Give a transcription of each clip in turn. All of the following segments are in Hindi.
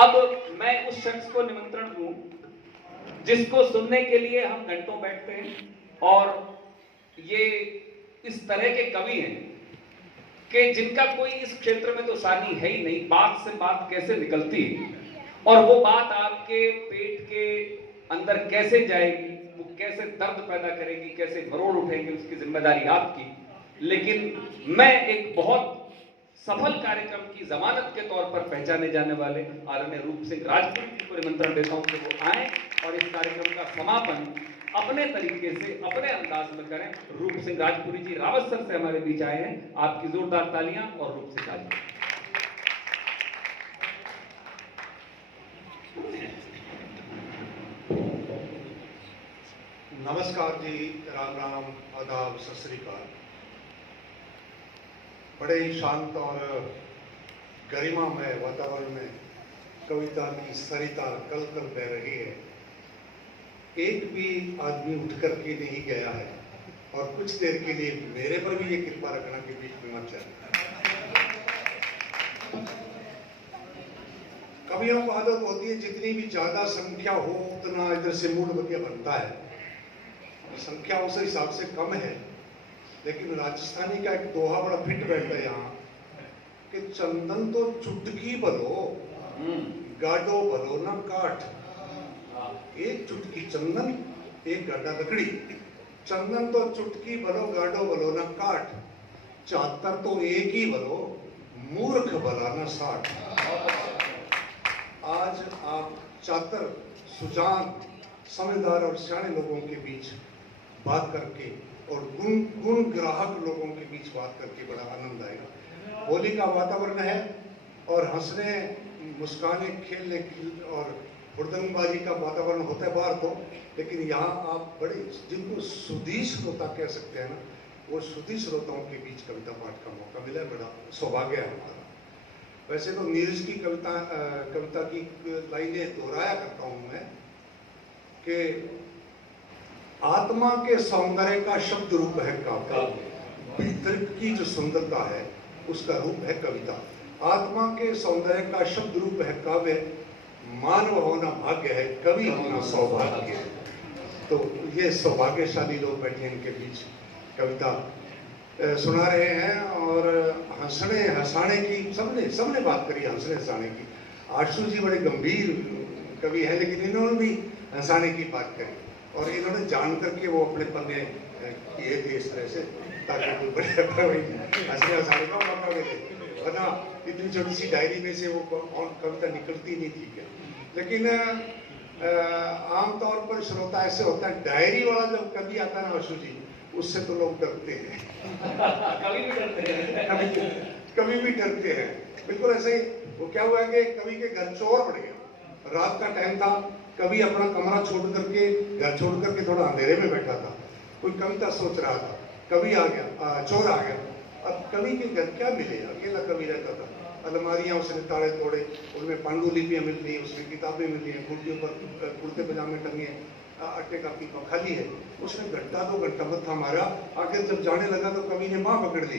अब मैं उस शख्स को निमंत्रण दूं जिसको सुनने के लिए हम घंटों बैठते हैं, और ये इस तरह के कवि हैं कि जिनका कोई इस क्षेत्र में तो सानी है ही नहीं, बात से बात कैसे निकलती है और वो बात आपके पेट के अंदर कैसे जाएगी, वो कैसे दर्द पैदा करेगी, कैसे मरोड़ उठेंगे, उसकी जिम्मेदारी आपकी। लेकिन मैं एक बहुत सफल कार्यक्रम की जमानत के तौर पर पहचाने जाने वाले आदरणीय रूप सिंह राजपुरी जी को निमंत्रण देता हूं कि वो आए और इस कार्यक्रम का समापन अपने तरीके से, अपने अंदाज में करें। रूप सिंह राजपुरी जी रावतसर से हमारे बीच आए हैं, आपकी जोरदार तालियां और रूप सिंह राजपुरी। नमस्कार जी, राम राम, आदाब, सत श्री अकाल। बड़े ही शांत और गरिमामय वातावरण में कविता की सरिता कल कल बह रही है। एक भी आदमी उठ कर के नहीं गया है और कुछ देर के लिए मेरे पर भी ये कृपा रखना कि बीच में मत जाए। कवियों को आदत होती है जितनी भी ज्यादा संख्या हो उतना इधर से मूड बतिया बनता है। संख्या उस हिसाब से कम है, लेकिन राजस्थानी का एक दोहा बड़ा फिट बैठता है यहाँ कि चंदन तो चुटकी भलो गाडो भलो न काठ। एक चुटकी चंदन, एक गाडा लकड़ी। चंदन तो चुटकी भलो गाडो भलो न काठ। चातर तो एक ही भलो मूर्ख भला न साठ। आज आप चातर, सुजान, समझदार और सियाने लोगों के बीच बात करके और गुण ग्राहक लोगों के बीच बात करके बड़ा आनंद आएगा। होली का वातावरण है और हंसने, मुस्काने, खेलने और हुड़दंगबाजी का वातावरण होता है बाहर तो, लेकिन यहाँ आप बड़े जिनको सुधी श्रोता कह सकते हैं ना, वो सुधी श्रोताओं के बीच कविता पाठ का मौका मिला, बड़ा सौभाग्य है हमारा। वैसे तो नीरज की कविता की लाइनें दोहराया करता हूँ मैं कि आत्मा के सौंदर्य का शब्द रूप है काव्य, भीतर की जो सुंदरता है उसका रूप है कविता। आत्मा के सौंदर्य का शब्द रूप है काव्य, मानव होना भाग्य है, कवि होना सौभाग्य है। तो ये सौभाग्यशाली लोग बैठे इनके बीच कविता सुना रहे हैं और हंसने हंसाने की सबने बात करी, हंसने हंसाने की। आशु जी बड़े गंभीर कवि हैं, लेकिन इन्होंने भी हंसाने की बात करी और इन्होंने जान करके वो अपने पन्ने किए थे इस तरह से ताकि कोई बड़े हंसने हंसाने का मौका मिले, वरना इतनी छोटी सी डायरी में से वो कविता निकलती नहीं थी क्या। लेकिन आमतौर पर श्रोता ऐसे होता है, डायरी वाला जब कवि आता है ना आशु जी, उससे तो लोग डरते हैं। कवि भी डरते हैं, कवि भी डरते हैं। बिल्कुल ऐसे ही वो क्या हुआ कि कवि के घर चोर पड़ गया। रात का टाइम था, कवि अपना कमरा छोड़ करके, घर छोड़ करके थोड़ा अंधेरे में बैठा था, कोई कविता सोच रहा था। कवि आ गया, चोर आ गया। अब कवि के घर क्या मिले, अकेला कवि रहता था। अलमारियां उसने ताले तोड़े, उनमें पांडुलिपियां मिल रही, उसमें किताबें मिल रही, कुर्तियों पर कुर्ते पजामे टंगे, आटे का पीपा खाली है। उसने घंटा 2 घंटा मत्था मारा। आखिर जब जाने लगा तो कवि ने माँ पकड़ ली।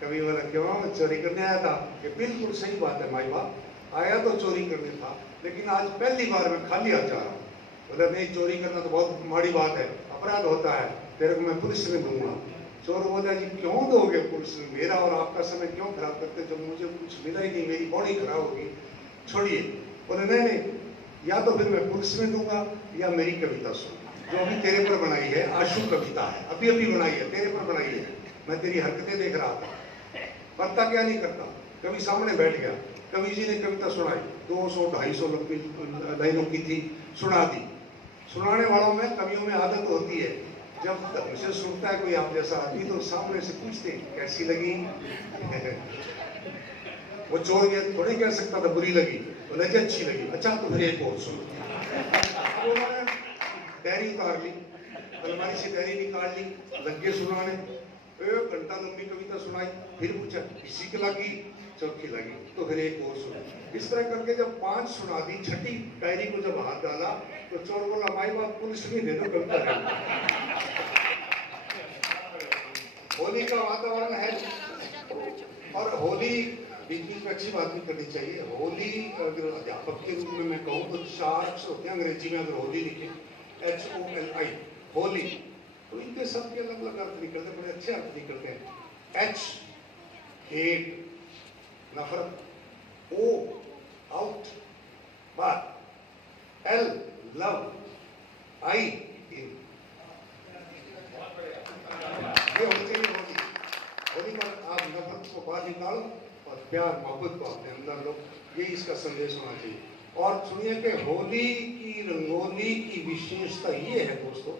कवि बोला क्यों, चोरी करने आया था? कि बिल्कुल सही बात है माई बाप, आया तो चोरी करने था, लेकिन आज पहली बार मैं खाली हाथ जा रहा हूँ। बोला नहीं, चोरी करना तो बहुत माड़ी बात है, अपराध होता है, तेरे को मैं पुलिस में दूंगा। चोर बोला जी क्यों दोगे पुलिस में, मेरा और आपका समय क्यों खराब करते, जब मुझे कुछ मिला ही नहीं, मेरी बॉडी खराब होगी, छोड़िए। बोले नहीं, या तो फिर मैं पुलिस में दूंगा या मेरी कविता सुन, जो अभी तेरे पर बनाई है। आशु कविता है, अभी अभी बनाई है, तेरे पर बनाई है। मैं तेरी हरकतें देख रहा था, करता क्या नहीं करता। कवि सामने बैठ गया, कवि जी ने कविता सुनाई, 200-250 लाइनों की थी, सुना दी। सुनाने वालों में, कवियों में आदत होती है, जब मुझे सुनता है कोई आप जैसा आदमी तो सामने से पूछते कैसी लगी। वो चोर गया, थोड़ी कह सकता था बुरी लगी, बोले जी अच्छी लगी। अच्छा तो फिर एक और सुनो। उन्होंने डायरी उतार ली, अलमारी से डायरी निकाल ली, लगे सुनाने। 1 घंटा लंबी कविता सुनाई, फिर पूछा किसी की लगी, चौथी लगी, तो फिर एक और सुना। इस तरह करके जब 5 सुना दी, छठी डायरी को जब हाथ डाला तो चोर बोला माई बाप पुलिस में दे दो कविता है। होली का वातावरण है और होली बीच बीच में अच्छी बात भी करनी चाहिए। होली अगर अध्यापक के रूप में मैं कहूँ तो 4 अक्षर होते हैं अंग्रेजी में, अगर होली लिखे HOLI, होली, तो इनके सबके अलग अलग अर्थ निकलते हैं, बड़े अच्छे अर्थ निकलते हैं। H हेट, नफरत, O आउट, बात, L लव, I इन। ये होनी चाहिए होली। होली का आप नफरत को बाहर निकालो और प्यार मोहब्बत को अपने अंदर लो, ये इसका संदेश होना चाहिए। और सुनिए कि होली की रंगोली की विशेषता ये है दोस्तों,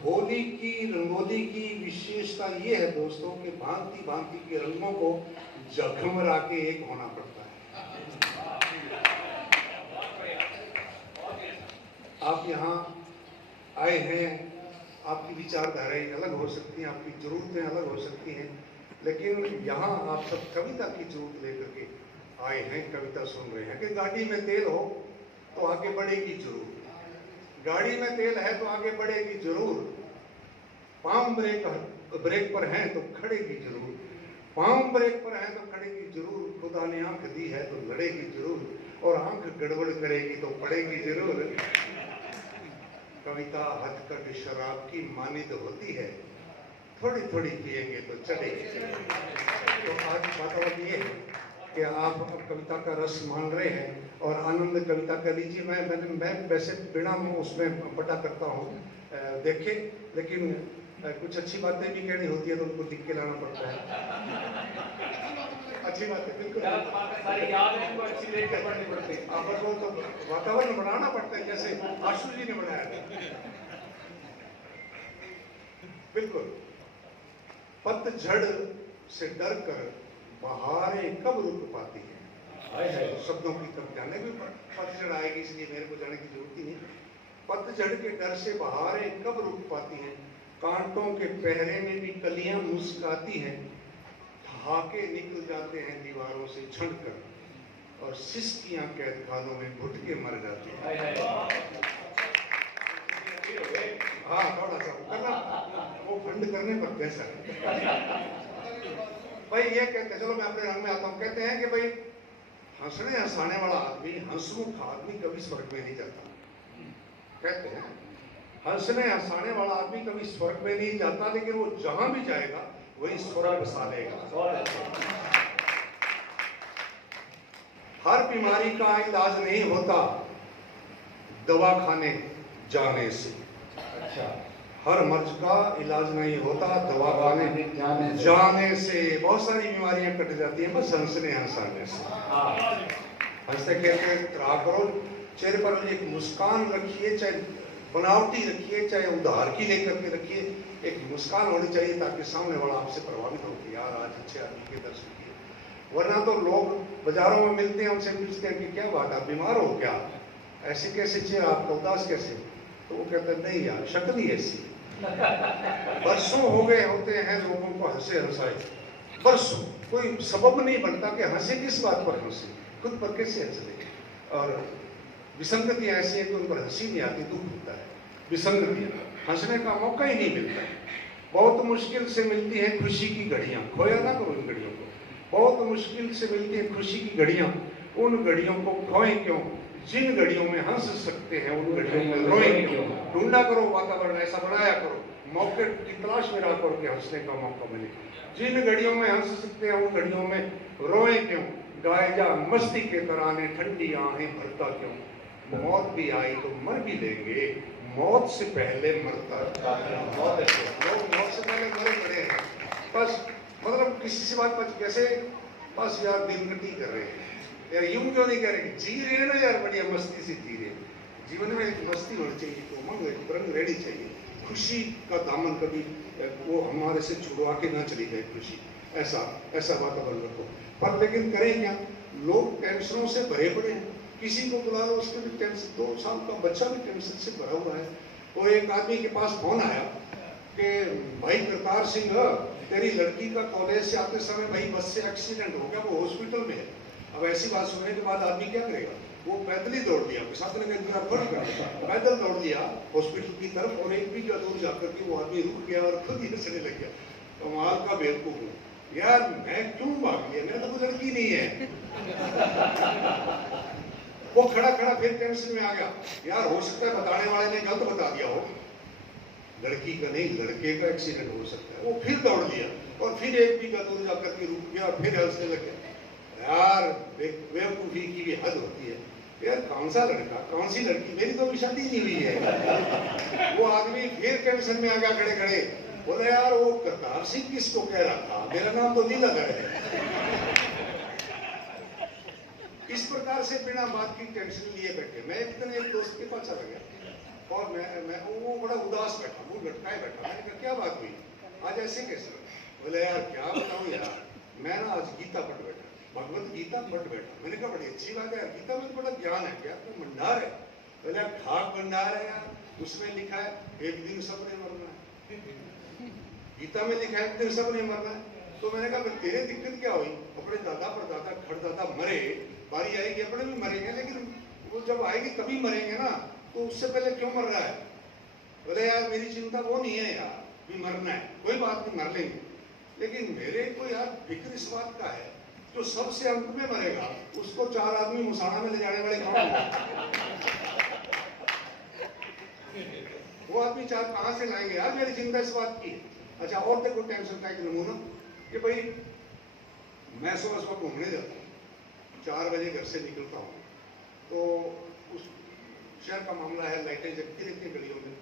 होली की रंगोली की विशेषता ये है दोस्तों कि भांति भांति के रंगों को जगमगा के एक होना पड़ता है। आप यहाँ आए हैं, आपकी विचारधाराएं अलग हो सकती हैं, आपकी जरूरतें अलग हो सकती हैं, लेकिन यहाँ आप सब कविता की जरूरत लेकर के आए हैं, कविता सुन रहे हैं। कि गाड़ी में तेल हो तो आगे बढ़ेगी जरूर, गाड़ी में तेल है तो आगे बढ़ेगी जरूर, पाम ब्रेक पर हैं तो खड़ेगी जरूर, पाम ब्रेक पर हैं तो खड़ेगी जरूर, खुदा ने आंख दी है तो लड़ेगी जरूर, और आंख गड़बड़ करेगी तो पड़ेगी जरूर। कविता हथकंड शराब की मानिद होती है, थोड़ी थोड़ी पिएंगे तो चलेगी। तो आज वातावरण ये है कि आप अब कविता का रस मान रहे हैं और आनंद कविता कर लीजिए। मैं वैसे बिना उसमें पटा करता हूँ, देखें, लेकिन कुछ अच्छी बातें भी कहनी होती है तो उनको लिख के लाना पड़ता है। अच्छी बात है, बिल्कुल सारी याद है उनको अच्छी देख के पढ़नी पड़ती है। आप वो तो वातावरण बनाना पड़ता है, जैसे आशु जी ने बनाया था। बिल्कुल, पतझड़ से डर कर बहारें कब रुक पाती हैं। शब्दों की तब जाने भी पतझड़ आएगी, इसलिए मेरे को जाने की जरूरत ही नहीं। पतझड़ के डर से बहारें कब रुक पाती हैं, कांटों के पहरे में भी कलियां मुस्काती हैं, ठहाके निकल जाते हैं दीवारों से छंट कर, और सिसकियां कैद खानों में घुट के मर जाती हैं। हाँ, थोड़ा सा करना, वो फंड करने पर कैसा है भाई। ये कहते, चलो मैं अपने रंग में आता हूँ, कहते हैं कि भाई हंसने हंसाने वाला आदमी, हंसमुख आदमी कभी स्वर्ग में नहीं जाता। कहते हैं हंसने हंसाने वाला आदमी कभी स्वर्ग में नहीं जाता, लेकिन वो जहां भी जाएगा वही स्वर्ग बसा लेगा। हर बीमारी का इलाज नहीं होता दवा खाने जाने से। अच्छा, हर मर्ज का इलाज नहीं होता दवा खाने जाने से। बहुत सारी बीमारियां कट जाती हैं बस हंसने हंसाने से। हंसते खेलते रहा करो, चेहरे पर एक मुस्कान रखिए, चाहे बनावटी रखिए चाहे उधार की लेकर के रखिए, एक मुस्कान होनी चाहिए ताकि सामने वाला आपसे प्रभावित हो कि यार आज अच्छे आदमी के दर्शन किए। वरना तो लोग बाजारों में मिलते हैं, उनसे पूछते हैं कि क्या बात, आप बीमार हो क्या, ऐसे कैसे चेहरा आपका, उदास कैसे? तो वो कहते हैं नहीं यार, शक्ल ही ऐसी। बरसों हो गए होते हैं लोगों को हंसे हंसाए, बरसों कोई सबब नहीं बनता कि हंसे, किस बात पर हंसे, खुद पर कैसे हंस ले। और विसंगतियां ऐसी है कि उन पर हंसी नहीं आती, दुख होता है। विसंगतियां, हंसने का मौका ही नहीं मिलता है। बहुत मुश्किल से मिलती है खुशी की घड़ियां, खोया ना करो इन घड़ियों को। बहुत मुश्किल से मिलती है खुशी की घड़ियां, उन घड़ियों को खोएं क्यों, जिन घड़ियों में हंस सकते हैं उन घड़ियों में रोएं क्यों। ढूंढा करो वातावरण ऐसा बनाया करो, मौके की तलाश में रहा करो कि हंसने का मौका मिले। जिन घड़ियों में हंस सकते हैं उन घड़ियों में रोएं क्यों, गाए जा मस्ती के तराने, ठंडी आहें भरता क्यों। मौत भी आई तो मर भी लेंगे, मौत से पहले मरता। बहुत अच्छे लोग मौत से पहले मरे पड़े हैं, बस मतलब किसी से बात पर कैसे बस यार दिलगटी कर रहे हैं यार, यूं क्यों नहीं कह रहे, जी रहे हैं ना यार, बढ़िया मस्ती से जी रहे। जीवन में एक मस्ती होनी चाहिए, तो उमंग एक रंग रहनी चाहिए, खुशी का दामन कभी वो हमारे से छुड़वा के ना चली जाए खुशी, ऐसा ऐसा वातावरण रखो। पर लेकिन करें क्या, लोग टेंशनों से भरे पड़े हैं, किसी को बुला लो उसके भी टेंशन, 2 साल का बच्चा भी टेंशन से भरा हुआ है। तो एक आदमी के पास फोन आया कि भाई करतार सिंह, तेरी लड़की का कॉलेज से आते समय भाई बस से एक्सीडेंट हो गया, वो हॉस्पिटल में है। अब ऐसी बात सुनने के बाद आदमी क्या करेगा, वो पैदल ही दौड़ लिया, साथ में पैदल दौड़ लिया हॉस्पिटल की तरफ, और एक भी दूर जाकर के वो आदमी रुक गया और खुद ही हंसने लग गया। कमाल का बेवकूफ हूँ, यार मैं क्यों भाग लिया, मेरा तो कोई लड़की नहीं है। वो खड़ा खड़ा फिर टेंशन में आ गया, यार हो सकता है बताने वाले ने गलत बता दिया हो, लड़की का नहीं लड़के का एक्सीडेंट हो सकता है। वो फिर दौड़ लिया और फिर एक भी दूर जाकर के रुक गया और फिर हंसने लग गया। यार बेवकूफी की भी हद होती है यार, कौन सा लड़का कौन सी लड़की, मेरी तो अभी शादी नहीं हुई है। वो आदमी फिर टेंशन में आ गया खड़े खड़े, बोला यार वो करतार सिंह किसको कह रहा था, मेरा नाम तो नीलाधर है। इस प्रकार से बिना बात की टेंशन लिए बैठे। मैं एक दिन एक दोस्त के पास चला गया और मैं वो बड़ा उदास बैठा, वो लटकाए बैठा। मैंने कहा क्या बात हुई आज ऐसे कैसे? बोले यार क्या बताऊं यार, मैं ना आज गीता पढ़ बैठा, भगवत गीता पढ़ बैठा। मैंने कहा बड़ी अच्छी बात है यार, गीता में तो बड़ा ज्ञान है, क्या तो भंडार है। बोले ठाक भंडार है यार, उसमें लिखा है एक दिन सबने मरना है। गीता में लिखा है एक दिन सबने मरना है। तो मैंने कहा तेरे दिक्कत क्या हुई, अपने दादा परदादा खड़दादा मरे, बारी आएगी अपने भी मरेंगे, लेकिन वो जब आएगी तभी मरेंगे ना, तो उससे पहले क्यों मर रहा है? बोले यार मेरी चिंता वो नहीं है यार, भी मरना है, कोई बात नहीं मर लेंगे, लेकिन मेरे को यार फिक्र इस बात का है जो सबसे अंत में मरेगा उसको 4 आदमी मुसाना में ले जाने वाले कौन होंगे? वो आदमी 4 कहां से लाएंगे यार, मेरी चिंता इस बात की। अच्छा और देखो टेंशन का एक नमूना कि भाई मैं सुबह सुबह घूमने जाता हूँ, 4 बजे घर से निकलता हूँ, तो उस शहर का मामला है, लाइटें जगती रहती हैं गलियों में।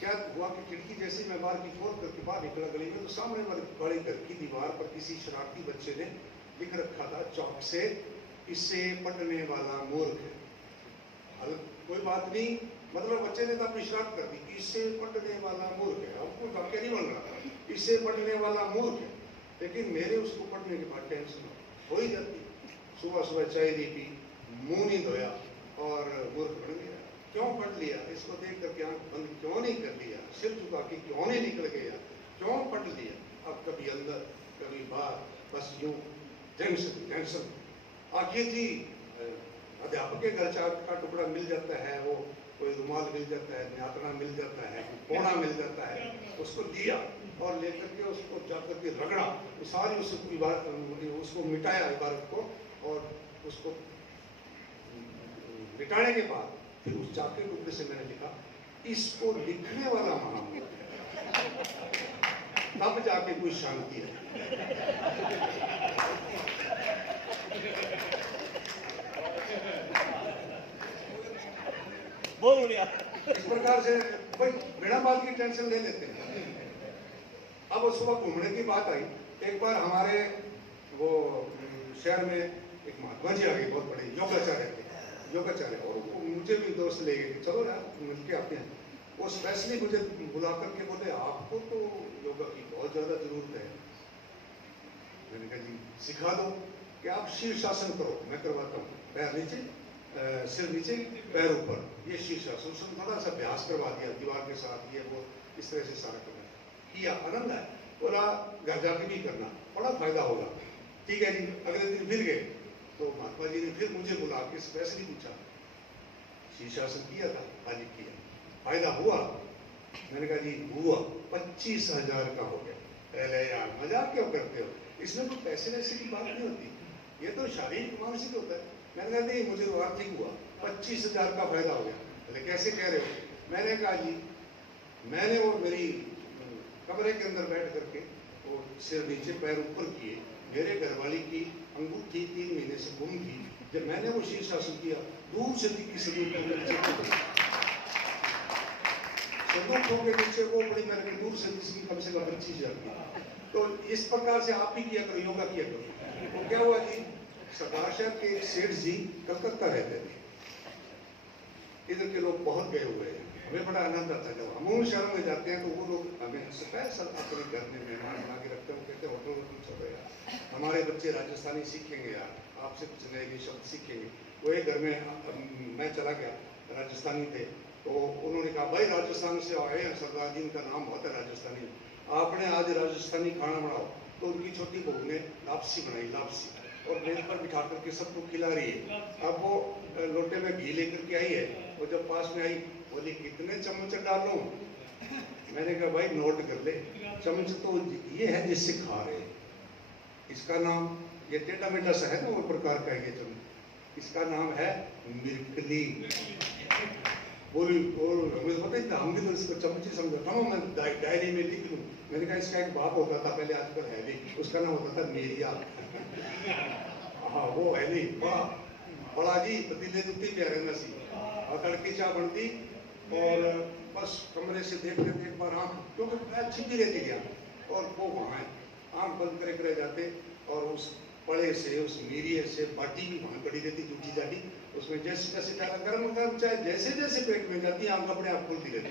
क्या हुआ कि खिड़की जैसे मैं बाहर की खोल करके बाहर निकला गली में, तो सामने वाले घर की दीवार पर किसी शरारती बच्चे ने लिख रखा था चौक से, इससे पढ़ने वाला मूर्ख है। कोई बात नहीं, मतलब बच्चे ने तो अपनी शरारत कर दी, इससे पढ़ने वाला मूर्ख है। अब कोई वाक्य नहीं बन रहा, इससे पढ़ने वाला मूर्ख है, लेकिन मेरे उसको पढ़ने के बाद टेंशन हो ही जाती। सुबह सुबह चाय नहीं पी, मुंह नहीं धोया और मूर्ख बन गया। क्यों पढ़ लिया, इसको देख करके आंख बंद क्यों नहीं कर लिया, सिर झुका के क्यों नहीं निकल गया, क्यों पढ़ लिया? अब कभी अंदर कभी बाहर, बस यूं टेंशन टेंशन। आखिर जी अध्यापक के घर चाट का टुकड़ा मिल जाता है, वो कोई रुमाल मिल जाता है, न्यातना मिल जाता है, कोना मिल जाता है, उसको लिया और लेकर के उसको जाकर के रगड़ा, सारी उसको मिटाया इबारत को, और उसको मिटाने के बाद फिर उस चाक के टुकड़े से मैंने लिखा इसको लिखने वाला महामूर्ख है। तब जाके कोई शांति है। बहुत बढ़िया। इस प्रकार से भाई बिना बात की टेंशन ले लेते हैं। अब सुबह घूमने की बात आई, एक बार हमारे वो शहर में एक महात्मा जी आ गए, बहुत बड़े योगाचार्य थे, योगाचार्य, और मुझे भी दोस्त ले गए, चलो यार मिल के आते हैं। वो स्पेशली मुझे बुला करके बोले आपको तो योगा की बहुत ज्यादा जरूरत है। मैंने कहा जी सिखा दो कि आप शीर्षासन करो, मैं करवाता हूँ, पैर नीचे सिर नीचे पैर ऊपर, ये शीर्षासन। थोड़ा सा अभ्यास करवा दिया दीवार के साथ, ये वो इस तरह से सारा करना किया, आनंद है। बोला घर जाके भी करना, बड़ा फायदा होगा। ठीक है जी, अगले दिन फिर गए तो महात्मा जी ने फिर मुझे बुला के स्पेशली पूछा शीर्षासन किया था? हाँ जी किया, फायदा हुआ? मैंने कहा जी हुआ, 25,000 का हो गया। पहले यार मजाक क्यों करते हो, इसमें कोई पैसे वैसे की बात नहीं होती, ये तो शारीरिक मानसिक होता है। मैंने कहा नहीं मुझे तो आर्थिक हुआ, 25,000 का फायदा हो गया। बोले कैसे कह रहे हो? मैंने कहा जी मैंने वो मेरी कमरे के अंदर बैठ करके वो सिर नीचे पैर ऊपर किए, मेरे घरवाली की अंगूठी 3 महीने से गुम थी, जब मैंने वो शीर्षासन किया दूर से दिखी संदूक के नीचे वो बड़ी मेरे दूर से दिखी, कम से कम 25,000 की। तो इस प्रकार से आप भी किया करो, योगा किया करो। तो क्या हुआ जी, सरदार शहर के सेठ जी कलकत्ता रहते थे, इधर के लोग बहुत गए हुए हैं, हमें बड़ा आनंद आता है। जब हम उन शहरों में जाते हैं तो वो लोग हमें स्पेशल अपने घर में मेहमान बना के रखते हैं, कहते हैं होटल वोटल चलो यार, हमारे बच्चे राजस्थानी सीखेंगे यार, आपसे कुछ नए शब्द सीखेंगे। वो एक घर में मैं चला गया, राजस्थानी थे, तो उन्होंने कहा भाई राजस्थान से आए हैं सरदार जी, इनका नाम बहुत है राजस्थानी, आपने आज राजस्थानी खाना बनाओ। तो उनकी छोटी बहू ने लापसी बनाई, लापसी, और मेज पर बिठा करके सबको खिला रही है। अब वो लोटे में घी लेकर के आई है, वो जब पास में आई बोली कितने चम्मच डालूं? मैंने कहा भाई नोट कर ले, चम्मच तो ये है जिससे खा रहे हैं, इसका नाम, ये टेढ़ा मेढ़ा सा है ना वो प्रकार का ये चम, इसका नाम है मिर्कली। बोली और हमें पता ही था, हम भी तो इसको चमची समझा था, मैं डायरी में लिख लूँ। मैंने कहा इसका एक बाप होता था पहले, आजकल है नहीं, उसका नाम होता था मेरिया। हाँ वो है नहीं, बड़ा जी पतीले दुत्ती प्यारे में सी और तड़की चाह बनती और बस कमरे से देख लेते एक बार आँख, क्योंकि मैं छिपी रहती गया और वो वहाँ है, आँख बंद करे करे जाते और उस पड़े से, उस मीरिए से बाटी भी वहाँ पड़ी रहती जूठी जाती, उसमें जैसे जैसे डाला गर्म गर्म चाहे जैसे जैसे पेट में जाती आँख अपने आप खुलती रहती।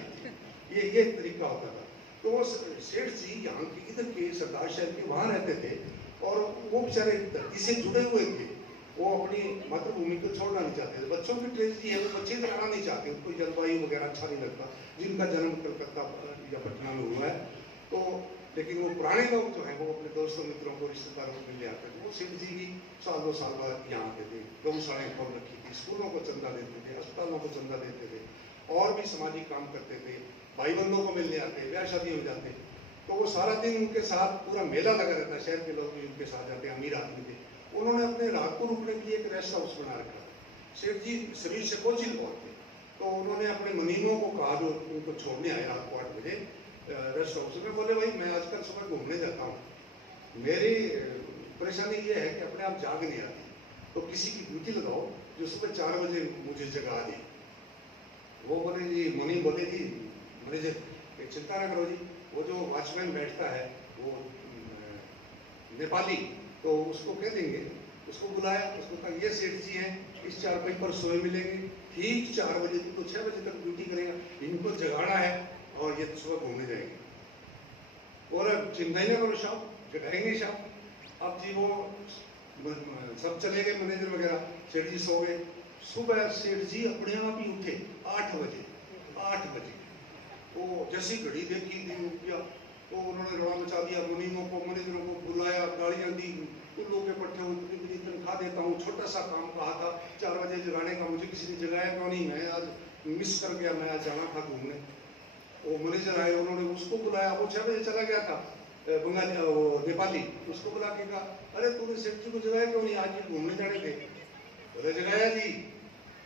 ये तरीका होता था। तो वो सेठ जी यहाँ के इधर के सरदार शहर के वहाँ रहते थे और वो बेचारे धरती से जुड़े हुए थे, वो अपनी मातृभूमि को छोड़ना नहीं चाहते थे। बच्चों की ट्रेजेडी है, वो बच्चे इधर आना नहीं चाहते, उनको जलवायु वगैरह अच्छा नहीं लगता, जिनका जन्म कलकत्ता या पटना में हुआ है। तो लेकिन वो पुराने लोग जो हैं वो अपने दोस्तों मित्रों को रिश्तेदारों को मिलने आते थे। वो सेठ जी भी साल 2 साल बाद यहाँ आते थे, गौशालाएं खोल रखी थी, स्कूलों को चंदा देते थे, अस्पतालों को चंदा देते थे और भी सामाजिक काम करते थे, भाई बंधुओं को मिलने आते, ब्याह शादी हो जाते। तो वो सारा दिन उनके साथ पूरा मेला लगा रहता, शहर के लोग भी उनके साथ जाते, अमीर आदमी थे। उन्होंने अपने रात को रुकने के लिए एक रेस्ट हाउस बना रखा। सेठ जी शरीर से बोझिल बहुत थे, तो उन्होंने अपने मुनीमों को कहा जो उनको छोड़ने आए रात को 8 बजे रेस्ट हाउस में, बोले भाई मैं आजकल सुबह घूमने जाता हूँ, मेरी परेशानी ये है कि अपने आप जाग नहीं आती, तो किसी की ड्यूटी लगाओ जो सुबह 4 बजे मुझे जगा दे। वो बोले जी, मुनि बोले जी मैनेजर चिंता ना करो जी, वो जो वॉचमैन बैठता है वो नेपाली, तो उसको कह देंगे, उसको बुलाया, उसको कहा ये सेठ जी हैं, इस चारपाई पर सोए मिलेंगे, ठीक 4 बजे तो 6 बजे तक ड्यूटी करेगा, इनको जगाना है और ये सुबह घूमने जाएंगे। और चिंता ही ना करो साहब, जगाएंगे साहब। अब जी वो सब चले गए मैनेजर वगैरह, सेठ जी सो गए। सुबह सेठ जी अपने आप ही उठे 8 बजे। वो जैसी घड़ी देखी दिन उठ गया, तो उन्होंने रौला मचा दिया, मुनीमों को मैनेजरों को बुलाया, गालियां दी, कुल्लू के पट्टे इतनी तनख्वाह देता हूँ, छोटा सा काम कहा था 4 बजे जगाने का, मुझे किसी ने जगाया क्यों नहीं, मैं आज मिस कर गया, मैं आज जाना था घूमने। वो मैनेजर आए, उन्होंने उसको बुलाया, वो 6 बजे चला गया था बंगाली नेपाली, उसको बुला के कहा अरे तूने सेठ जी को जगाया क्यों नहीं, आज ये घूमने जाने थे। बोले जगाया जी,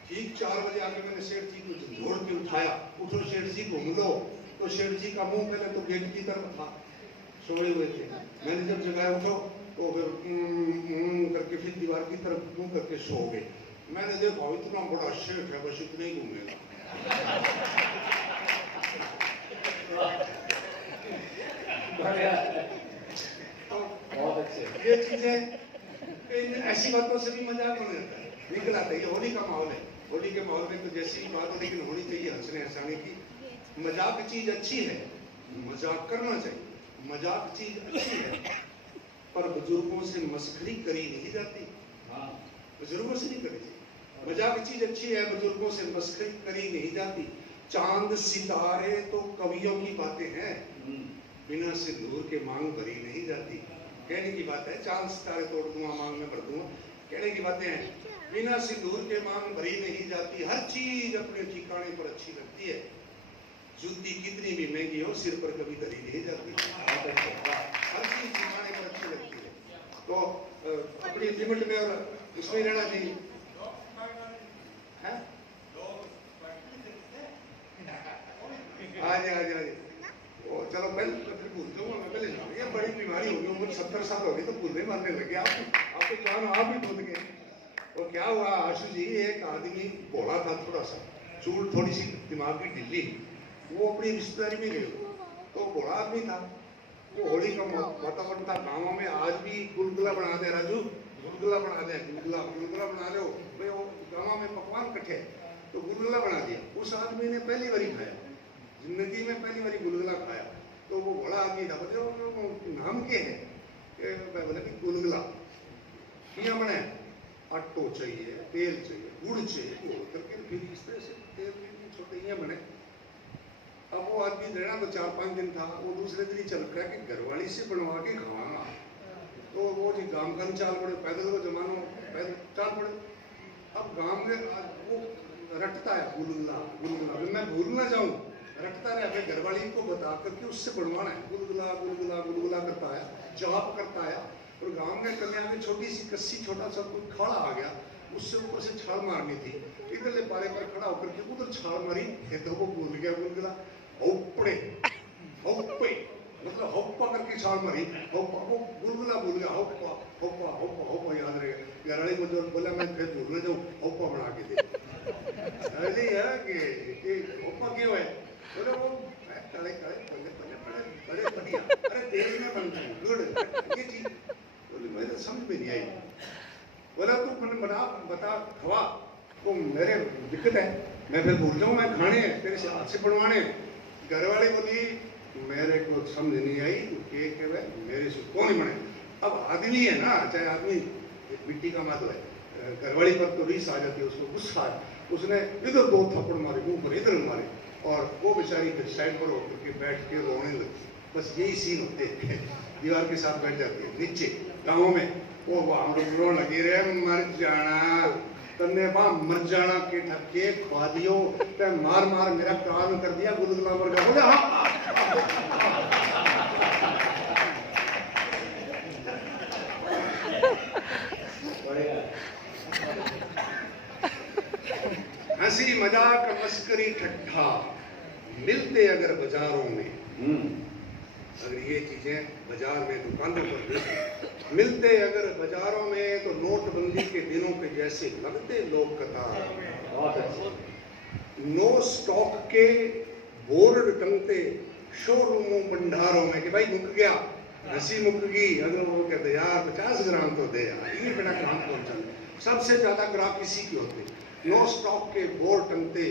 ठीक 4 बजे आके मैंने सेठ जी को झोड़ के उठाया, उठो सेठ जी घूम लो, तो सेठ जी का मुंह पहले तो गेट की तरफ था, सोए हुए थे। मैंने जब जगाया उठो तो फिर करके फिर दीवार की तरफ मुंह करके सो गए। मैंने देखा इतना बड़ा सेठ है, बस इतना ही घूमेगा। बहुत अच्छे। ये चीजें ऐसी बातों से भी मजाक होने लगता है, निकल आता है। ये होली का माहौल है, होली के माहौल में तो जैसी बात हो, लेकिन होनी चाहिए हंसने हंसाने की। मजाक चीज अच्छी है, मजाक करना चाहिए, मजाक चीज अच्छी है, पर बुजुर्गों से मस्खरी करी नहीं जाती। बुजुर्गों से नहीं करी जाती। मजाक चीज अच्छी है, बुजुर्गों से मस्खरी करी नहीं जाती। चांद सितारे तो कवियों की बातें हैं, बिना सिंदूर के मांग भरी नहीं जाती। कहने की बात है, चांद सितारे तोड़ दूंगा मांग में भर दूंगा, कहने की बातें हैं, बिना सिंदूर के मांग भरी नहीं जाती। हर चीज अपने ठिकाने पर अच्छी लगती है, जूती कितनी भी महंगी हो सिर पर कभी धरी नहीं जाती। हर चीज ठिकाने पर अच्छी लगती है, तो अपनी लिमिट में और उसमें रहना चाहिए। आज चलो पहले फिर भूल जाऊंगा मैं, पहले ये बड़ी बीमारी होगी, उम्र 70 साल हो गई तो भूलने मारने लगे आप तो जान आप ही भूल गए। और क्या हुआ आशु जी, एक आदमी भोला था, थोड़ा सा चूल, थोड़ी सी दिमाग की ढिल्ली, वो अपनी रिश्तेदारी में गए, तो भोला आदमी था, वो होली का वातावरण था गाँव में। आज भी गुलगुला बना दे राजू, गुलगुला बना दे, गुलगुला बना दो भाई, वो गाँव में पकवान कट्ठे, तो गुलगुला बना दिया। उस आदमी ने पहली बारी खाया, जिंदगी में पहली बारी गुलगुला खाया, तो वो बड़ा आदमी था, बोले नाम क्या है, बोले कि गुलगुला। क्या बने, आटो चाहिए, तेल चाहिए, गुड़ चाहिए, वो करके फिर इस तरह से तेल छोटे ये बने। अब वो आदमी रहना तो 4-5 दिन था, वो दूसरे दिन ही चल पड़ा कि घरवाली से बनवा के खावाना। तो वो जी गांव का चाल पड़े, पैदल का जमाना, पैदल चाल पड़े। अब गांव में वो रटता है गुलगुला गुलगुला, मैं भूल ना जाऊं, रटता रहे, अपने घरवाली को बता करके उससे बनवाना है, गुलगुला गुलगुला गुलगुला करता है, जाप करता है। और गांव में कन्या में छोटी सी कस्सी, छोटा सा कोई खाड़ा आ गया, उससे ऊपर से छाल मारनी थी, इधरले पारे पर खड़ा होकर के उधर छाल मारी, तो वो भूल गया, गुलगुला हौपड़े हौपे, मतलब हौपा करके छाल मारी, हौपा, वो गुलगुला भूल गया, हौपा हौपा हौपा हौपा याद रहेगा। घरवाली को जो बोला मैं फिर भूल जाऊँ, हौपा बना के दे। अरे यार कि हौपा क्यों है? बोले वो काले काले पल्ले पल्ले बड़े बड़े बढ़िया, अरे तेल में बनता है, गुड, ये चीज बोले मुझे तो समझ में नहीं आई। बोला तू मैंने बता खवा, वो मेरे दिक्कत है, मैं फिर भूल जाऊँ, मैं खाने हैं तेरे से हाथ से बनवाने। घरवाली बोली मेरे को समझ नहीं आई, के मेरे से कौन ही बने। अब आदमी है ना, चाहे आदमी मिट्टी का माधो है, घरवाली पर तो रीस आ जाती है, उसको गुस्सा है, उसने इधर 2 थप्पड़ मारे मुंह पर, इधर मारे, और वो बेचारी फिर साइड पर होकर के बैठ के रोने लगी। बस यही सीन होते हैं, दीवार के साथ बैठ जाती है नीचे गाँव में, वो हम लोग रो लगे रहे, मर जाना तन्ने बा मर जाना के ठक्के खवा दियो, ते मार मार मेरा कान कर दिया, गुलगुला मर गया। बोले हाँ हंसी मजाक मस्करी ठट्ठा मिलते अगर बाजारों में, अगर ये चीजें बाजार में दुकानों पर मिलते अगर बाजारों में, तो नोटबंदी के दिनों के जैसे लगते लोग कतार। नो स्टॉक के बोर्ड टंगते शोरूमों भंडारों में कि भाई मुक गया, हंसी मुक गई, अगर वो कहते यार 50 ग्राम तो दे यार, इतनी बड़ा काम कौन चल। सबसे ज्यादा ग्राहक इसी के होते। नो स्टॉक के बोर्ड टंगते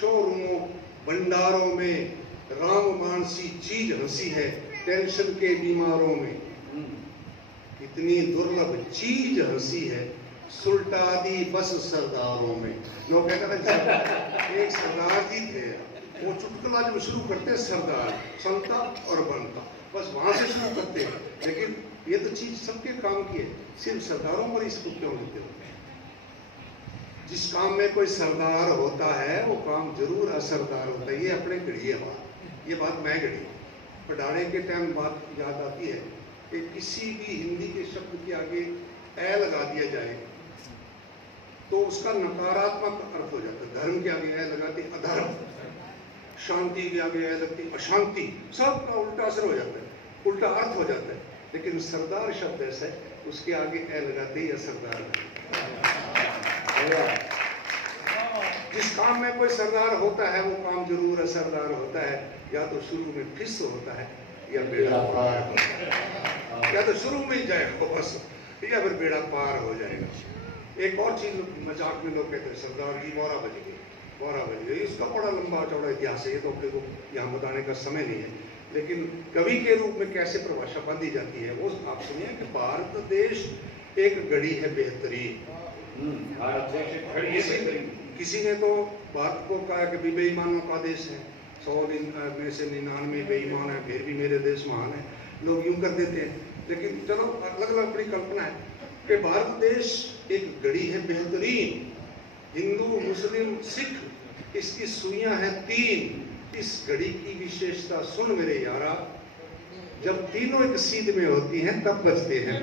शोरूमों भंडारों में, राम मानसी चीज हंसी है टेंशन के बीमारों में। इतनी दुर्लभ चीज हंसी है सुलटा दी बस सरदारों में। लोग कहते थे एक सरदार जी थे, वो चुटकुला जो शुरू करते सरदार संता और बनता, बस वहां से शुरू करते हैं। लेकिन ये तो चीज सबके काम की है, सिर्फ सरदारों पर इसको क्यों लेते हो? जिस काम में कोई सरदार होता है वो काम जरूर असरदार होता है। ये अपने गढ़ी है बात, ये बात मैं गढ़ी। पढ़ाने के टाइम बात याद आती है कि किसी भी हिंदी के शब्द के आगे ए लगा दिया जाए तो उसका नकारात्मक अर्थ हो जाता है। धर्म के आगे ए लगाते अधर्म, शांति के आगे ए लगती अशांति, सबका उल्टा असर हो जाता है, उल्टा अर्थ हो जाता है। लेकिन सरदार शब्द ऐसा है, उसके आगे ए लगाते ही असरदार। जिस काम में कोई सरदार होता है वो काम जरूर असरदार होता है। या तो शुरू में फिस होता है या बेड़ा पार होता है, या तो शुरू में ही जाएगा बस, या फिर बेड़ा पार हो जाएगा। एक और चीज मजाक में लोग कहते हैं सरदार जी मोहरा बज गई, मोहरा बज गई। इसका बड़ा लंबा चौड़ा इतिहास है, ये तो अपने को यहाँ बताने का समय नहीं है। लेकिन कवि के रूप में कैसे परिभाषा बांधी जाती है वो आप सुनिए कि भारत देश एक गढ़ी है बेहतरीन। किसी ने तो भारत को कहा कि बेईमानों का देश है, 100 में से 99 बेईमान है, फिर भी मेरे देश महान है। लोग यूं कर देते हैं, लेकिन चलो अलग अलग अपनी कल्पना है कि भारत देश एक गढ़ी है बेहतरीन। हिंदू मुस्लिम सिख इसकी सुइयां हैं 3। इस गढ़ी की विशेषता सुन मेरे यारा, जब तीनों एक सीध में होती हैं तब बजते हैं।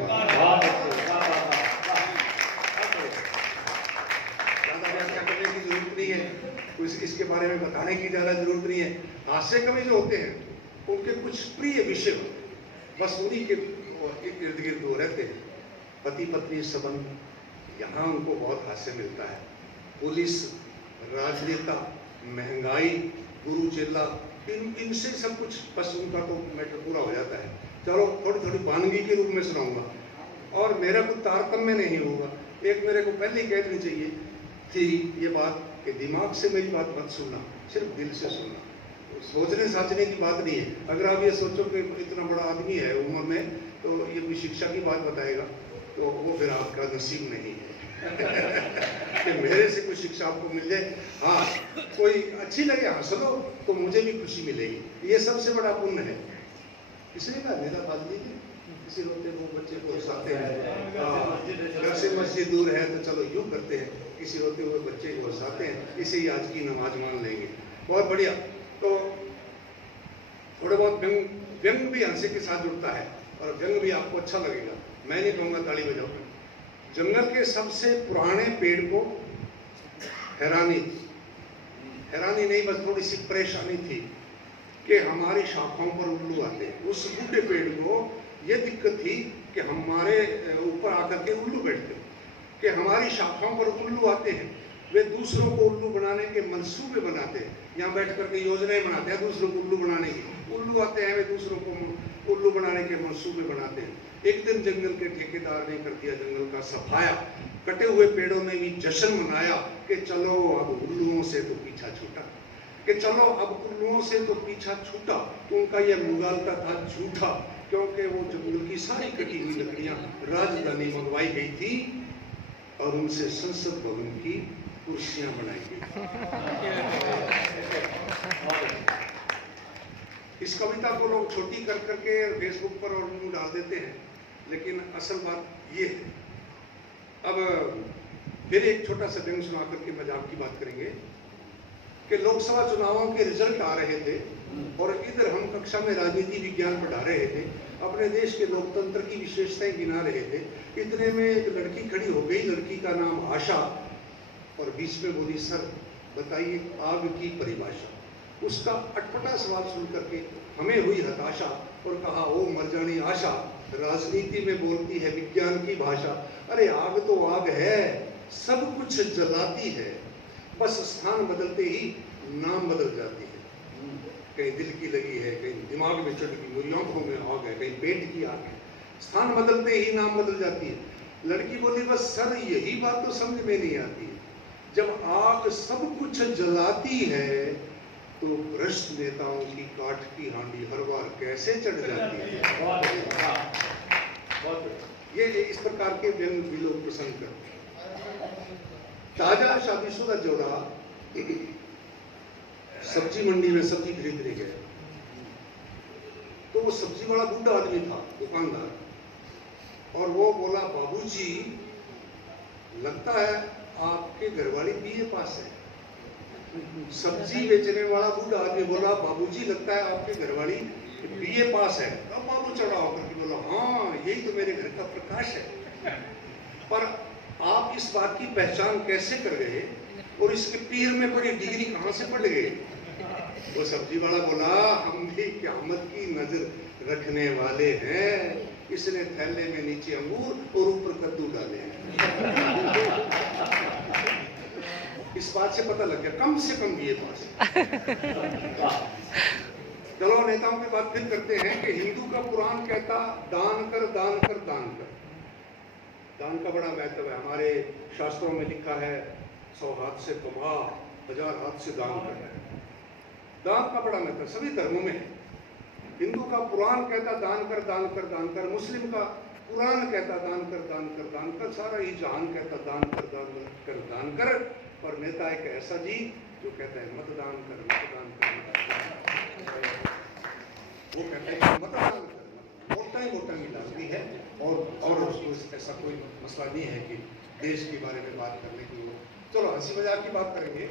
इसके बारे में बताने की ज्यादा जरूरत नहीं है। हास्य कवि जो होते हैं उनके कुछ प्रिय विषय बस उन्हीं के इर्द गिर्द वो रहते हैं। पति पत्नी संबंध, यहाँ उनको बहुत हास्य मिलता है। पुलिस, राजनेता, महंगाई, गुरु चेला, इनसे सब कुछ बस उनका तो मैटर पूरा हो जाता है। चलो थोड़ी थोड़ी वानगी के रूप में सुनाऊंगा और मेरा कुछ तारतम्य नहीं होगा। एक मेरे को पहले कह देनी चाहिए थी ये बात कि दिमाग से मेरी बात मत सुनना, सिर्फ दिल से सुनना। सोचने साचने की बात नहीं है। अगर आप ये सोचो कि इतना बड़ा आदमी है उम्र में तो ये कोई शिक्षा की बात बताएगा तो वो फिर आपका नसीब नहीं है कि मेरे से कोई शिक्षा आपको मिल जाए। हाँ, कोई अच्छी लगे हंस लो तो मुझे भी खुशी मिलेगी, ये सबसे बड़ा पुण्य है। किसी ने कहा मेरा बात लीजिए, किसी रोते वो बच्चे को हंसाते हैं, घर से मस्जिद दूर है तो चलो यूं करते हैं, किसी रोते हुए बच्चे को हंसाते हैं, इसे ही आज की नमाज मान लेंगे। बहुत बढ़िया। तो थोड़े बहुत व्यंग भी हंसी के साथ जुड़ता है और व्यंग भी आपको अच्छा लगेगा। मैं नहीं कहूँगा ताली बजाओ। जंगल के सबसे पुराने पेड़ को हैरानी नहीं, बस थोड़ी सी परेशानी थी कि हमारी शाखाओं पर उल्लू आते हैं। उस बूढ़े पेड़ को ये दिक्कत थी कि हमारे ऊपर आकर के उल्लू बैठते हैं, कि हमारी शाखाओं पर उल्लू आते हैं। वे दूसरों को उल्लू बनाने के मंसूबे बनाते हैं, यहाँ बैठ करके योजनाएं बनाते हैं दूसरों को उल्लू बनाने की। उल्लू आते हैं, वे दूसरों को उल्लू बनाने के मंसूबे बनाते हैं। एक दिन जंगल के ठेकेदार ने कर दिया जंगल का सफाया, कटे हुए पेड़ों ने भी जश्न मनाया कि चलो अब उल्लुओं से तो पीछा छूटा, कि चलो अब उल्लुओं से तो पीछा छूटा। उनका यह मुगालता था झूठा, क्योंकि वो जंगल की सारी कटी हुई लकड़ियां राजधानी मंगवाई गई थी और उनसे संसद भवन की कुर्सियां बनाई गई। इस कविता को लोग छोटी कर करके फेसबुक पर और न्यू डाल देते हैं, लेकिन असल बात ये है। अब फिर एक छोटा सा व्यंग सुना करके मजाक की बात करेंगे कि लोकसभा चुनावों के रिजल्ट आ रहे थे और इधर हम कक्षा में राजनीति विज्ञान पढ़ा रहे थे, अपने देश के लोकतंत्र की विशेषताएं गिना रहे थे। इतने में एक लड़की खड़ी हो गई, लड़की का नाम आशा, और बीच में बोली, सर बताइए आग की परिभाषा। उसका अटपटा सवाल सुन करके हमें हुई हताशा और कहा, ओ मर जानी आशा, राजनीति में बोलती है विज्ञान की भाषा। अरे आग तो आग है, सब कुछ जलाती है, बस स्थान बदलते ही नाम बदल जाती है। कहीं दिल की लगी है, कहीं दिमाग में चटकी, मेरी आंखों में आग है, कहीं पेट की आग है, स्थान बदलते ही नाम बदल जाती है। लड़की बोली, बस सर यही बात तो समझ में नहीं आती है, जब आग सब कुछ जलाती है तो भ्रष्ट नेताओं की काठ की हांडी हर बार कैसे चढ़ जाती है। ये इस प्रकार के व्यंग भी लोग पसंद करते हैं। ताजा शादीशुदा जोड़ा सब्जी मंडी में सब्जी खरीदने गए, तो वो सब्जी वाला बूढ़ा आदमी था, दुकानदार, और वो बोला, बाबूजी लगता है आपके घरवाली बीए पास है। सब्जी बेचने वाला बूढ़ा आदमी बोला, बाबूजी लगता है आपके घरवाली बीए पास है। अब बाबू चढ़ा होकर के बोला, हाँ यही तो मेरे घर का प्रकाश है। पर आप इस बात की पहचान कैसे कर गए और इसके पीर में बड़ी डिग्री कहां से पड़ गए? वो सब्जी वाला बोला, हम भी क़यामत की नजर रखने वाले हैं। इसने थैले में नीचे अंगूर और ऊपर कद्दू डाले हैं। इस बात से पता लग गया कम से कम ये बात। चलो नेताओं की बात फिर करते हैं कि हिंदू का पुराण कहता, दान कर दान कर दान कर। दान का बड़ा महत्व है। हमारे शास्त्रों में लिखा है, 100 हाथ से कमा, 1000 हाथ से दान करना है। दान का बड़ा महत्व सभी धर्मों में है। हिंदू का पुराण कहता दान कर दान कर दान कर, मुस्लिम का कुरान कहता दान कर दान कर दान कर, सारा ही जहान कहता दान कर दान कर दान कर। पर नेता एक ऐसा जी जो कहता है मतदान कर मतदान कर। वो कहता है मतदान कर, वोटा ही वोटा की लागती है, और उसको ऐसा कोई मसला नहीं है कि देश के बारे में बात करने की। चलो हंसी मजाक की बात करेंगे,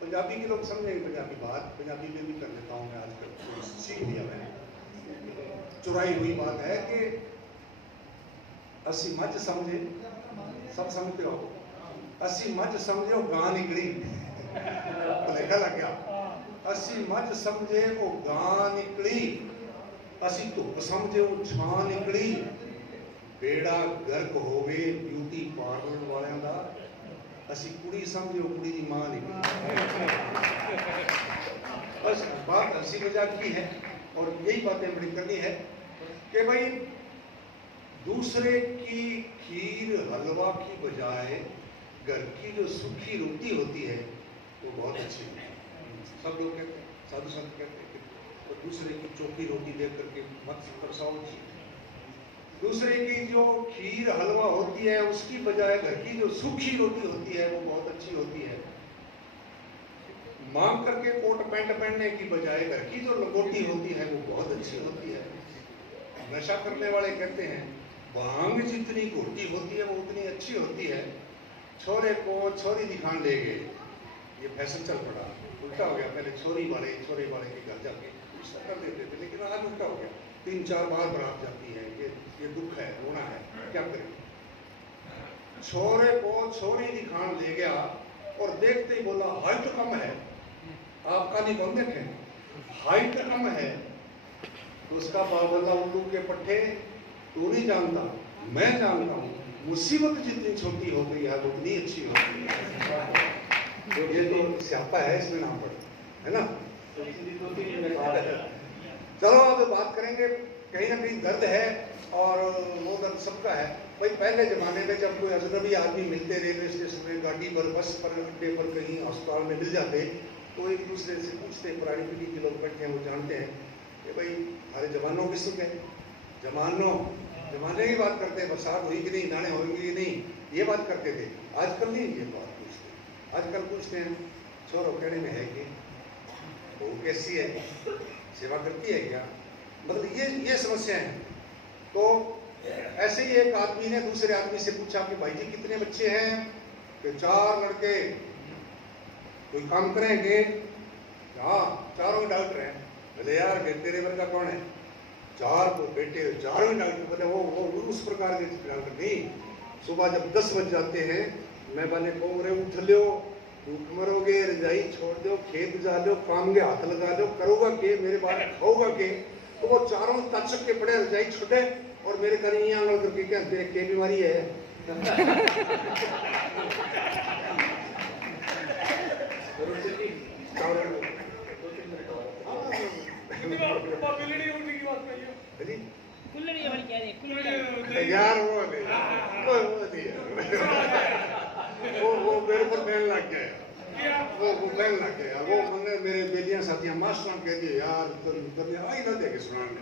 पंजाबी के लोग समझेंगे पंजाबी बात। पंजाबी में भी कर लेता हूँ मैं, आजकल सीख लिया मैंने। चुराई हुई बात है कि असी मझ समझे, सब समझते हो, असी मझ समझे गां निकली, भुलेखा लग गया। असी मझ समझे वो गां निकली, असी धुप समझे वो छां निकली। बेड़ा गर्क होवे ब्यूटी पार्लर वालियां दा, असी कुड़ी समझे वो कुड़ी दी मां निकली। बस बात हंसी मजाक की है और यही बातें बड़ी करनी है कि भाई दूसरे की खीर हलवा की बजाय घर की जो सूखी रोटी होती है वो बहुत अच्छी है। सब लोग कहते हैं, साधु संत कहते हैं तो दूसरे की चौकी रोटी देख करके मत तरसाओ। दूसरे की जो खीर हलवा होती है उसकी बजाय घर की जो सूखी रोटी होती है वो बहुत अच्छी होती है। मांग करके कोट पैंट पहनने की बजाय घर की जो लंगोटी होती है वो बहुत अच्छी होती है। नशा करने वाले कहते हैं भांग जितनी घोटी होती है वो उतनी अच्छी होती है। छोरे को छोरी दिखाने ले गए, ये फैशन चल पड़ा, उल्टा हो गया। पहले छोरे वाले के घर जाके कर देते थे, लेकिन आज उल्टा हो गया। 3-4 बार बारात जाती है, ये दुख है, रोना है, क्या करें। छोरे को छोरी दिखान ले गया और देखते ही बोला हाइट कम है, आपका नहीं कौन देखे, हाइट कम है। तो उसका बाप बोला उल्लू के पट्टे, तू नहीं जानता, मैं जानता हूँ, मुसीबत जितनी छोटी हो गई है उतनी अच्छी हो गई है। तो ये तो स्यापा है, इसमें नाम पड़े, है ना। चलो अब बात करेंगे, कहीं ना कहीं दर्द है और वो दर्द सबका है भाई। पहले जमाने में जब कोई अजनबी आदमी मिलते रेलवे स्टेशन में, गाड़ी पर, बस पर, अड्डे पर, कहीं अस्पताल में मिल जाते तो एक दूसरे से पूछते, पुरानी पीढ़ी के लोग बैठे हैं वो जानते हैं कि भाई हमारे जवानों की सुख है, जमाने की बात करते हैं, बरसात हुई कि नहीं, दाने होंगे कि नहीं, ये बात करते थे। आजकल नहीं ये बात पूछते, आजकल पूछते हैं छोरो कहने में है कि वो कैसी है, सेवा करती है क्या, मतलब ये समस्या है। तो ऐसे ही एक आदमी ने दूसरे आदमी से पूछा कि भाई जी कितने बच्चे हैं, कि 4 लड़के, कोई काम करेंगे, हाँ चारों डॉक्टर हैं। बोले यार तेरे वर्ग का कौन है, 4 बेटे, चारों ही डॉक्टर। बोले वो उस प्रकार के डॉक्टर नहीं, सुबह जब 10 बज जाते हैं मैं बने को उठ लो, भूख मरोगे, रजाई छोड़ दो, खेत जा लो, काम के हाथ लगा लो, करोगा के मेरे बात खाओगा के। तो वो चारों तचक के पड़े, रजाई छोड़े और मेरे घर यहाँ आंगल करके क्या तेरे के बीमारी है। यार वो मेरे पर बहन लग गया, वो बहन लग गया, वो मैंने मेरे बेलियां साथियां मास्टर कह दिए यार आई ना देखे सुनाने,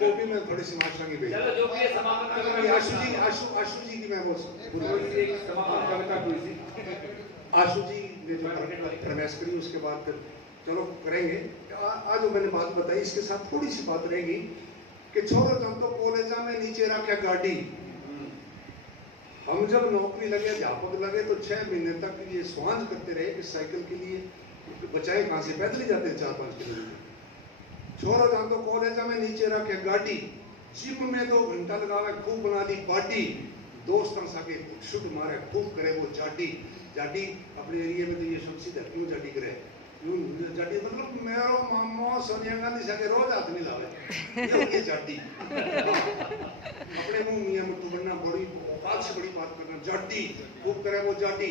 वो भी मैं थोड़ी सी मास्टर की भेजी। चलो जो भी है समापन कविता, आशु जी की मैं वो एक समापन कविता हुई थी, आशु जी ने जो फरमाइश करी उसके बाद फिर चलो करेंगे। आज जो मैंने बात बताई इसके साथ थोड़ी सी बात रहेगी कि छोरो जब तो कॉलेज में नीचे रखा गाड़ी, हम जब नौकरी लगे, अध्यापक लगे तो 6 महीने तक ये स्वांझ करते रहे कि साइकिल के लिए बचाए कहाँ से, पैदल ही जाते 4-5 किलोमीटर। छोरो जब तो कॉलेज में नीचे रखे गाड़ी, जिम में 2 घंटा लगावे, खूब बना दी पार्टी, दोस्तों साके शुद्ध मारे, खूब करे वो जाटी अपने एरिया में तो ये सब सीधा क्यों जाटी करे, जाटी मतलब मेरो मामो सोनिया गांधी साके रोज हाथ मिलावे, ये जाटी अपने मुंह मियां मुट्ठू बनना, बड़ी औकात से बड़ी बात करना, जाटी खूब करे वो जाटी,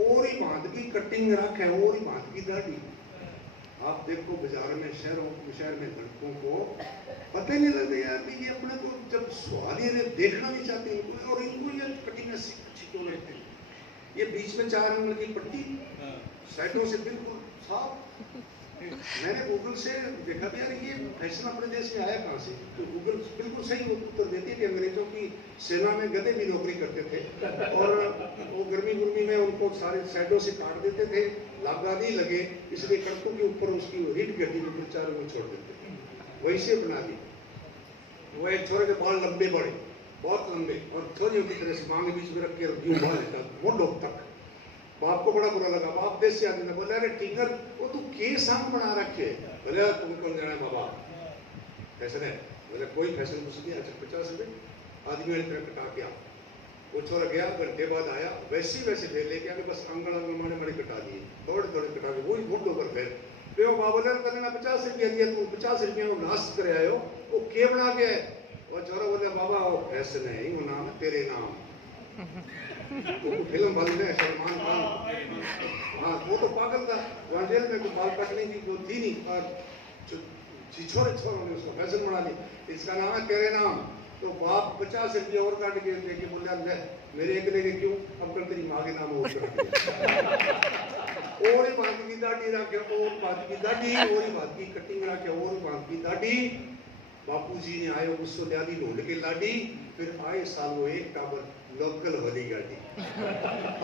और ही बांध की कटिंग रखे, और ही बांध की दाढ़ी। आप देखो बाजार में, शहर में लड़कों को पता ही नहीं लगता यार कि ये अपने को जब सवाल ये देखना नहीं चाहते इनको, और इनको ये कटिंग अच्छी क्यों लगती है। ये बीच में 4 अंगुल की पट्टी, साइडों से बिल्कुल साफ। मैंने गूगल से देखा भी यार ये फैशन अपने देश में आया कहाँ से, तो गूगल बिल्कुल सही उत्तर देती है कि अंग्रेजों की सेना में गधे भी नौकरी करते थे और वो गर्मी में उनको सारे साइडों से काट देते थे, लागा नहीं लगे इसलिए कड़कों के ऊपर उसकी रीढ़ की हड्डी में 4 अंगुल छोड़ देते थे, वैसे बना दी। वो एक छोरे के बाल लंबे बड़े, बहुत लंबे, और छोरियों की तरह से मांग बीच में रख के यूं बाल लेता मोटो तक। बाप को बड़ा बुरा लगा, बाप देश से आदमी ने बोला अरे टीकर वो तू के साम बना रखे, बोले तुम कौन जाना बाबा फैशन है, बोले कोई फैशन कुछ नहीं, अच्छा 50 रुपये आदमी वाली तरह कटा के आ। वो छोरा गया, घंटे बाद आया, वैसे फिर लेके आके बस अंगड़ मारे कटा दिए, थोड़े कटा के वही मोटो पर फिर वो बाबा ने तने 50 रुपया दिया, तू 50 रुपया में नाश करे आयो, वो के बना के वो छोरा बोले बाबा वो फैशन है, वो नाम है तेरे नाम। वो फिल्म वाली ने सलमान खान, हाँ वो तो पागल था, वहाँ जेल में कोई बाल काटने की वो थी नहीं, और छोरों ने उसको फैशन बना ली, इसका नाम है तेरे नाम। तो बाप 50 रुपये और काट के लेके बोला मेरे एक लेके क्यों, अब कल तेरी माँ के नाम और ही बात की दाढ़ी रखे, और बात की दाढ़ी, और ही बात की कटिंग रखे, और बात की दाढ़ी। बापूजी ने आयो उसको ल्यादी ढूंढ के लाडी, फिर आए साल वो 1 टावर लोकल होली गाड़ी,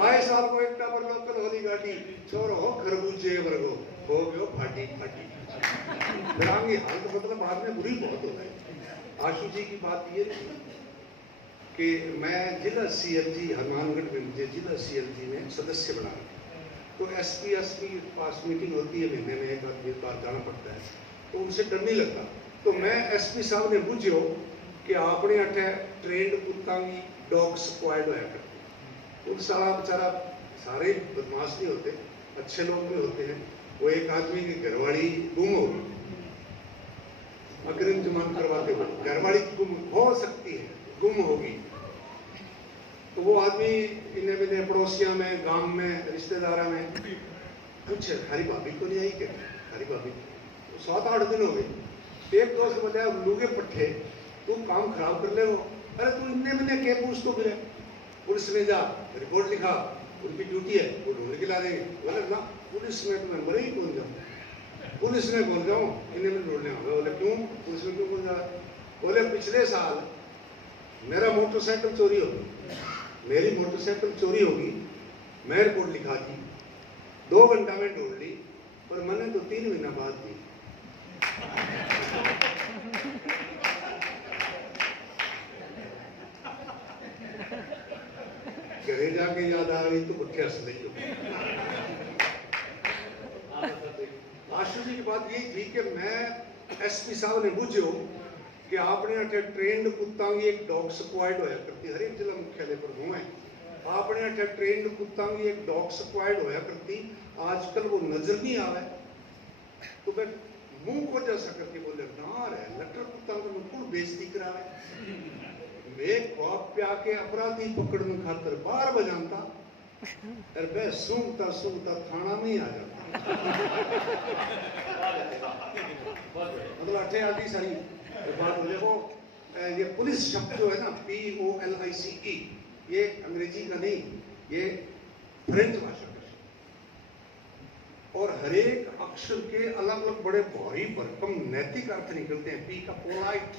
आए साल को 1 टावर लोकल होली गाड़ी, छोरो हो खरबूजे वर्गो हो गयो फाटी फिरांगी हालत, मतलब बाद में बुरी बहुत होता है। आशु जी की बात ये कि मैं जिला CLG हनुमानगढ़ में मुझे जिला CLG में सदस्य बना, तो SP पास मीटिंग होती है महीने में एक बार जाना पड़ता है, तो उनसे डर नहीं लगता। तो मैं एसपी साहब ने पूछो कि आपने अठे ट्रेंड कुत्ता की डॉग स्क्वाड होया करती। उन सारा बेचारा सारे बदमाश नहीं होते, अच्छे लोग भी होते हैं। वो एक आदमी की घरवाली गुम हो गई, अग्रिम जमानत करवाते हुए घरवाली गुम हो सकती है, गुम होगी, तो वो आदमी इन्हें बिने पड़ोसिया में, गांव में, रिश्तेदारा में पूछे हरी भाभी को नहीं आई क्या? हरी भाभी 7-8 दिन हो गए। एक दोस्त बोले लूगे पट्टे तू काम खराब कर ले वो। अरे तू इतने मैंने क्या पूछ तो फिर पुलिस में जा रिपोर्ट लिखा, उनकी ड्यूटी है, वो ढूंढ के ला देंगे। बोले ना पुलिस में तो मैं मरे ही कौन जाऊँ, पुलिस में कौन जाऊँ, इन्हें में ढूंढने आऊँगा। बोले क्यों पुलिस में क्यों कौन जा? बोले पिछले साल मेरा मोटरसाइकिल चोरी हो गई, मेरी मोटरसाइकिल चोरी होगी, मैं रिपोर्ट लिखा दी, 2 घंटा में ढूंढ ली, पर मैंने तो 3 महीना बाद दी। घरे जाके याद आ गई तो बच्चे हंस ली। आशु जी की बात यही थी कि मैं एसपी साहब ने पूछो कि आपने अठे ट्रेंड कुत्ता की एक डॉग स्क्वाड होया करती, हर एक जिला मुख्यालय पर हूँ मैं, आपने अठे ट्रेंड कुत्ता की एक डॉग स्क्वाड होया करती, आजकल वो नजर नहीं आवे। तो मैं मुंह को जैसा करके बोले ना रे लटर कुत्ता को बिल्कुल बेइज्जती करावे। मैं खौफ पे आके अपराधी पकड़ने खातर बार बजाता, अरे मैं सूंघता सूंघता थाना में ही आ जाता। मतलब अठे आदि सारी बात हो। देखो ये पुलिस शब्द जो है ना POLICE, ये अंग्रेजी का नहीं, ये फ्रेंच भाषा का शब्द, और हर एक अक्षर के अलग अलग बड़े भारी भरकम नैतिक अर्थ निकलते हैं। P का पोलाइट,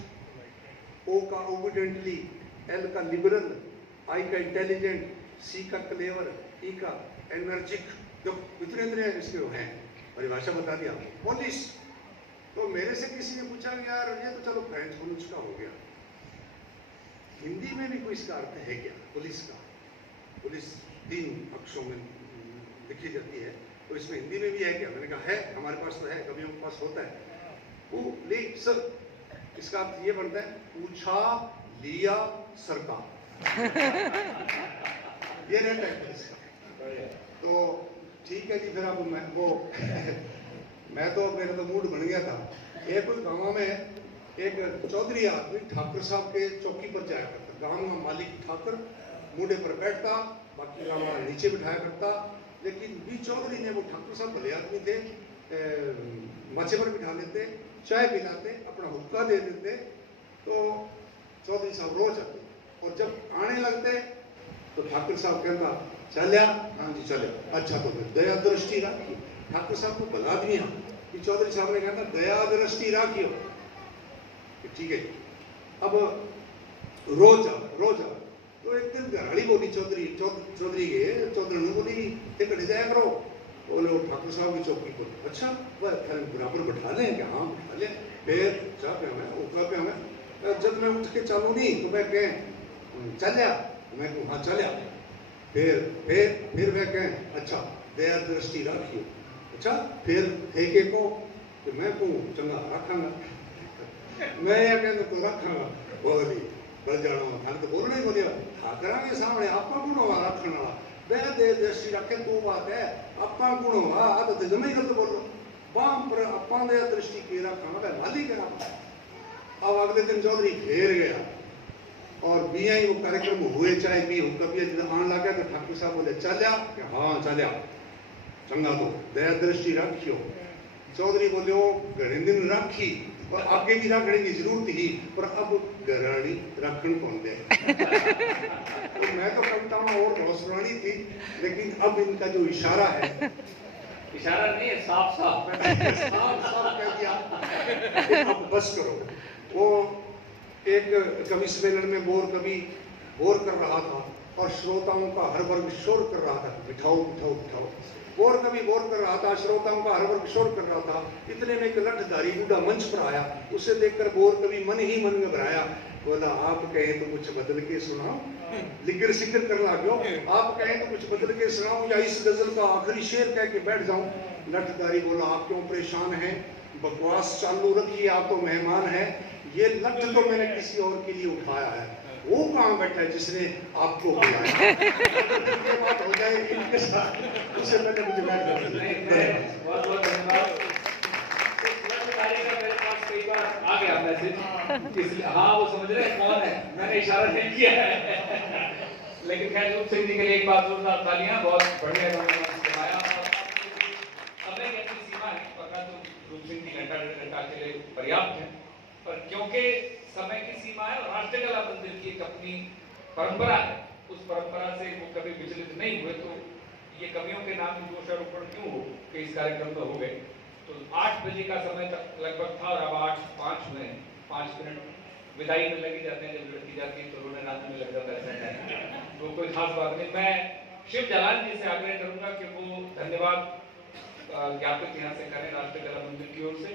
O का ओबिडेंटली, L का लिबरल, I का इंटेलिजेंट, C का क्लेवर, E का एनर्जिक, जो इतने इसके हैं परिभाषा बता दिया। पुलिस तो मेरे से किसी ने पूछा यार ये तो चलो फ्रेंच पुलिस का हो गया, हिंदी में भी कोई इसका अर्थ है क्या पुलिस का? पुलिस 3 अक्षरों में लिखी जाती है, तो इसमें हिंदी में भी है क्या? मैंने कहा है, हमारे पास तो है, कभी हमारे पास होता है। पुलिस इसका अर्थ ये बनता है पूछा लिया सरकार, ये रहता है पुलिस का। तो ठीक है जी, फिर अब मैं वो मैं तो मेरा तो मूड बन गया था। एक कोई गाँव में एक चौधरी आदमी ठाकुर साहब के चौकी पर जाया करता, गांव का मालिक ठाकुर मूडे पर बैठता, बाकी गाँव वाला नीचे बिठाया करता, लेकिन भी चौधरी ने, वो ठाकुर साहब भले आदमी थे, माचे पर बिठा लेते, चाय पिलाते, अपना हुक्का दे देते, तो चौधरी साहब रोज आते, और जब आने लगते तो ठाकुर साहब कहता चलिया, हाँ जी चले, अच्छा तो फिर दया दृष्टि रखी। ठाकुर साहब को भला आदमी है कि चौधरी साहब ने कहता दया दृष्टि रखियो, ठीक है। अब रोज आओ, तो एक दिन घराड़ी बोली चौधरी के चौधरी ने बोली एक जाया करो, बोले वो ठाकुर साहब की चौकी पर, अच्छा वह बराबर बैठा लें क्या? हाँ बैठा लें। फिर चाह पे हमें उठा पे हमें, जब मैं उठ के चालू नहीं तो मैं कहें चलिया, मैं कहूँ हाँ चलिया, फिर वह कहें अच्छा दया दृष्टि रखियो, अच्छा फिर ठेके को तो मैं कहूँ चंगा रखांगा, मैं यह कहना तो रखांगा, बोली बल जाना थाने तो बोलना ही बोलिया ठाकरा के सामने आपका गुण हुआ रखने वाला, दया दे दृष्टि रखे तो बात है, आपका गुण हुआ आदत जमे गलत बोलो, बाम पर अपा दया दृष्टि की रखा मालिक है। अब अगले दिन चौधरी फिर गया और बिया ही वो कार्यक्रम हुए चाहे भी हो, कभी आने लगा तो ठाकुर साहब बोले चलिया, हाँ चलिया, चंगा तो दया दृष्टि रखियो। चौधरी बोले वो घड़े दिन रखी और आगे भी रखने की जरूरत ही, पर अब घरानी रखन कौन दे। तो मैं तो कविता में और बहुत सुनानी थी, लेकिन अब इनका जो इशारा है, इशारा नहीं है, साफ साफ कह दिया, अब बस करो। वो एक कवि सम्मेलन में बोर कर रहा था और श्रोताओं का हर वर्ग शोर कर रहा था, बिठाओ बिठाओ बिठाओ। बोर कवि बोर कर रहा था, श्रोताओं का हर वर्ग शोर कर रहा था। इतने में एक लठधारी बूढ़ा मंच पर आया, उसे देखकर बोर कवि मन ही मन घबराया, बोला आप कहें तो कुछ बदल के सुनाओ, लिगर सिकर कर लागो, आप कहें तो कुछ बदल के सुनाओ या इस गजल का आखिरी शेर कह के बैठ जाऊं। लठधारी बोला आप क्यों परेशान हैं, बकवास चालू रखिए, आप तो मेहमान हैं। ये लक्ष्य तो मैंने किसी और के लिए उठाया है, वो कहाँ बैठा है जिसने आपको बुलाया? ये बात हो जाए इनके साथ, उससे पहले मुझे बहुत बहुत धन्यवाद। मेरे पास कई बार आ गया मैसेज, इसलिए हाँ वो समझ रहे हैं कौन है, मैंने इशारा नहीं किया है। लेकिन खैर रूप सिंह जी के लिए एक बार जोरदार तालियां, बहुत बढ़िया करवाया। समय की अपनी सीमा है, वरना तो रूप सिंह जी घंटा डेढ़ घंटा के लिए पर्याप्त है, पर क्योंकि समय की सीमा है और राष्ट्रीय कला मंदिर की एक अपनी परंपरा है, उस परंपरा से वो कभी विचलित नहीं हुए, तो ये कवियों के नाम दोषारोपण क्यों हो कि इस कार्यक्रम में हो गए। तो 8 बजे का समय तक लगभग था और अब 8:05 हुए हैं, 5 मिनट विदाई में लगी जाते हैं, जब लड़की जाती है तो रोने नाचने में लग जाता है, तो कोई खास बात नहीं। मैं शिव जलाल जी से आग्रह करूंगा कि वो धन्यवाद ज्ञापित यहाँ से करें राष्ट्रीय कला मंदिर की ओर से।